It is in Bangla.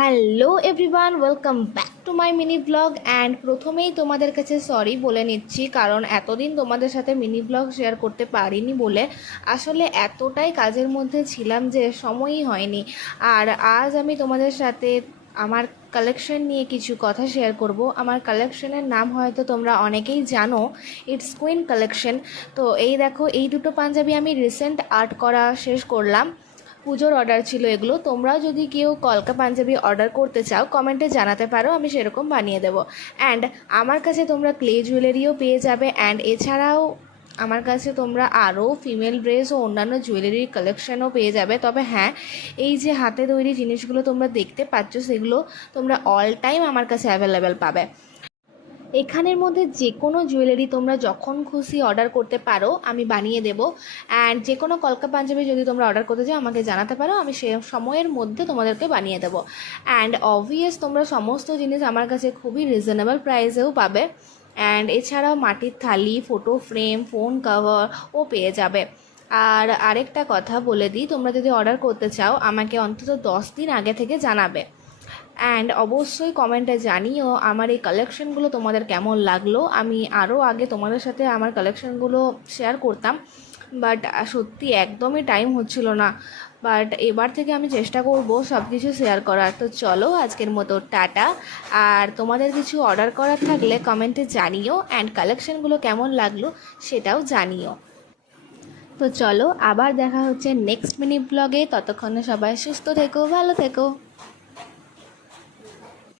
Hello everyone welcome back to my mini vlog and প্রথমেই তোমাদের কাছে সরি বলে নিচ্ছি, কারণ এতদিন তোমাদের সাথে মিনি ব্লগ শেয়ার করতে পারিনি বলে। আসলে এতটাই কাজের মধ্যে ছিলাম যে সময়ই হয়নি। আর আজ আমি তোমাদের সাথে আমার কালেকশন নিয়ে কিছু কথা শেয়ার করব। আমার কালেকশনের নাম হয়তো তোমরা অনেকেই জানো ইটস কুইন কালেকশন তো এই দেখো, এই দুটো পাঞ্জাবি আমি রিসেন্ট আর্ট করা শেষ করলাম। পুজোর অর্ডার ছিল এগুলো, তোমরা যদি কেউ কলকা পাঞ্জাবি অর্ডার করতে চাও কমেন্টে জানাতে পারো, আমি সেরকম বানিয়ে দেবো। অ্যান্ড আমার কাছে তোমরা ক্লে জুয়েলারিও পেয়ে যাবে অ্যান্ড এছাড়াও আমার কাছে তোমরা আরও ফিমেল ড্রেস ও অন্যান্য জুয়েলারির কালেকশনও পেয়ে যাবে। তবে হ্যাঁ এই যে হাতে তৈরি জিনিসগুলো তোমরা দেখতে পাচ্ছ, সেগুলো তোমরা অল টাইম আমার কাছে অ্যাভেলেবেল পাবে। এখানের মধ্যে যে কোনো জুয়েলারি তোমরা যখন খুশি অর্ডার করতে পারো, আমি বানিয়ে দেবো। অ্যান্ড যে কোনো কলকা পাঞ্জাবি যদি তোমরা অর্ডার করতে চাও, আমাকে জানাতে পারো, আমি সে সময়ের মধ্যে তোমাদেরকে বানিয়ে দেবো। অ্যান্ড অবভিয়াস তোমরা সমস্ত জিনিস আমার কাছে খুবই রিজনেবল প্রাইসেও পাবে। অ্যান্ড এছাড়াও মাটির থালি ফটো ফ্রেম ফোন কভার ও পেয়ে যাবে। আর আরেকটা কথা বলে দিই, তোমরা যদি অর্ডার করতে চাও, আমাকে অন্তত দশ দিন আগে থেকে জানাবে। অ্যান্ড অবশ্যই কমেন্টে জানিও আমার এই কালেকশনগুলো তোমাদের কেমন লাগল। আমি আরও আগে তোমাদের সাথে আমার কালেকশনগুলো শেয়ার করতাম। বাট সত্যি একদমই টাইম হচ্ছিল না। বাট এবার থেকে আমি চেষ্টা করব সব কিছু শেয়ার করার। তো চলো আজকের মতো টাটা। আর তোমাদের কিছু অর্ডার করার থাকলে কমেন্টে জানিও। অ্যান্ড কালেকশনগুলো কেমন লাগল সেটাও জানিও। তো চলো আবার দেখা হচ্ছে নেক্সট মিনি ব্লগে ততক্ষণে সবাই সুস্থ থেকো, ভালো থেকো।